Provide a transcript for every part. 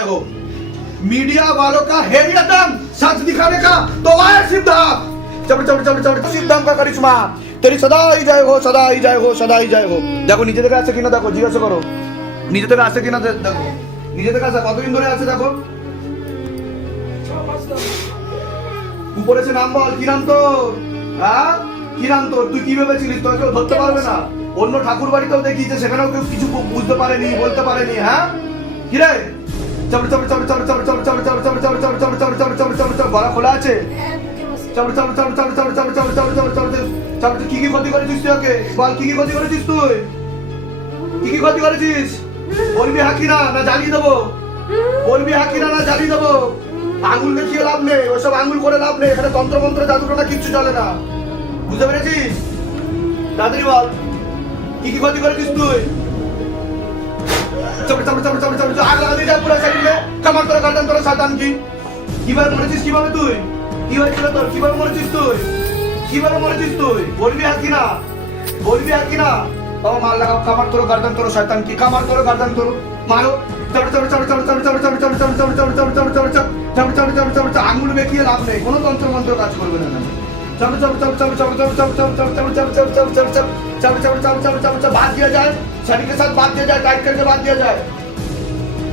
जय हो मीडिया वालों का हेरियतम सच दिखाने का तो आए सिद्धार्थ चल चल चल चल सिद्धांत का करिश्मा तेरी सदा ही जय हो सदा ही जय हो सदा ही जय हो দেখো নিজে থেকে আছে কিনা দেখো জিজ্ঞাসা করো নিজে থেকে আছে কিনা দে- দেখো নিজে থেকে আছে কতদিন ধরে আছে দেখো উপরে সে নাম বল কি নাম তোর হ্যাঁ কি নাম তোর তুই কি ভেবেছিলিস তোর কেউ ধরতে পারবে না অন্য ঠাকুর বাড়িতেও দেখিয়েছে সেখানেও কেউ কিছু বু- বুঝতে পারেনি বলতে পারেনি হ্যাঁ কি রে চল চল চল চল চল চল চল চল চল চল চল চল চল চল চল চল গলা খোলা আছে চল চল চল চল চল চল চল চল চল চল চল কি কি ক্ষতি করেছিস তুই ওকে বল কি কি ক্ষতি করেছিস তুই কি কি ক্ষতি করেছিস বলবি হাকি না না জ্বালিয়ে দেবো বলবি হাকি না না জ্বালিয়ে দেবো আঙুল দেখিয়ে লাভ নেই ওসব আঙুল করে লাভ নেই এখানে তন্ত্রমন্ত্র জাদুটোনা কিচ্ছু চলে না বুঝতে পেরেছিস তাড়াতাড়ি বল কি কি ক্ষতি করেছিস তুই শয়তানজি কীভাবে মরেছিস কীভাবে তুই কি হয়েছিল তোর কীভাবে মরেছিস তুই কীভাবে মরেছিস তুই বলবি আর কিনা বলবি আর কিনা বাবা মাল লাগাও কামার করো গার্দান করো শয়তান কি কামার করো গার্দান করো মারো আঙুল বেঁকিয়ে লাভ নেই কোনো তন্ত্রমন্ত্র কাজ করবে না भाग दिया जाए शरीर के দিয়ে যায় दिया जाए टाइट करके बात दिया जाए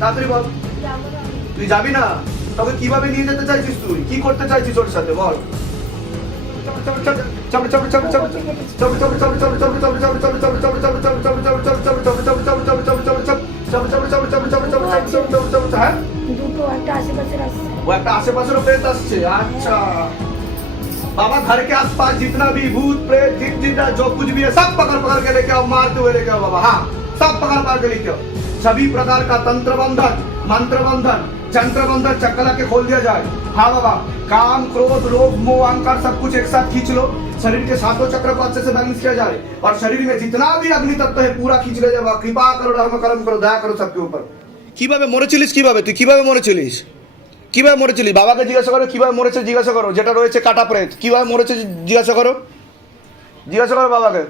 তাড়াতাড়ি বল তুই যাবি না তবে কিভাবে নিয়ে যেতে চাইছিস তুই কি করতে চাইছিস ওর সাথে বল হ্যাঁ দুটো একটা আশেপাশের আসছে वो একটা আশেপাশেরও প্রেত আসছে अच्छा बाबा घर के आसपास जितना भी भूत प्रेत जिन जितना जो कुछ भी है सब पकड़ पकड़ के लेके आओ मारते हुए लेके आओ बाबा हाँ सब पकड़ पकड़ के लेके आओ सभी प्रकार का तंत्र बंधन मंत्र बंधन चंत्र बंधन चक्कला के खोल दिया जाए हाँ बाबा काम क्रोध लोभ मोह अहंकार सब कुछ एक साथ खींच लो शरीर के सातों चक्र को अच्छे से बैलेंस किया जाए और शरीर में जितना भी अग्नि तत्व है पूरा खींच ले जाए कृपा करो धर्म कर्म करो दया करो सबके ऊपर কিভাবে মরেছিলিস কিভাবে তুই কিভাবে মরেছিলিস কিভাবে মরেছিলি বাবাকে জিজ্ঞাসা করো কিভাবে মরেছে জিজ্ঞাসা করো যেটা রয়েছে কাটা প্রেত কিভাবে মরেছে জিজ্ঞাসা করো জিজ্ঞাসা করো বাবাকে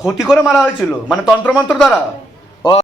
ক্ষতি করে মারা হয়েছিল? মানে তন্ত্রমন্ত্র দ্বারা?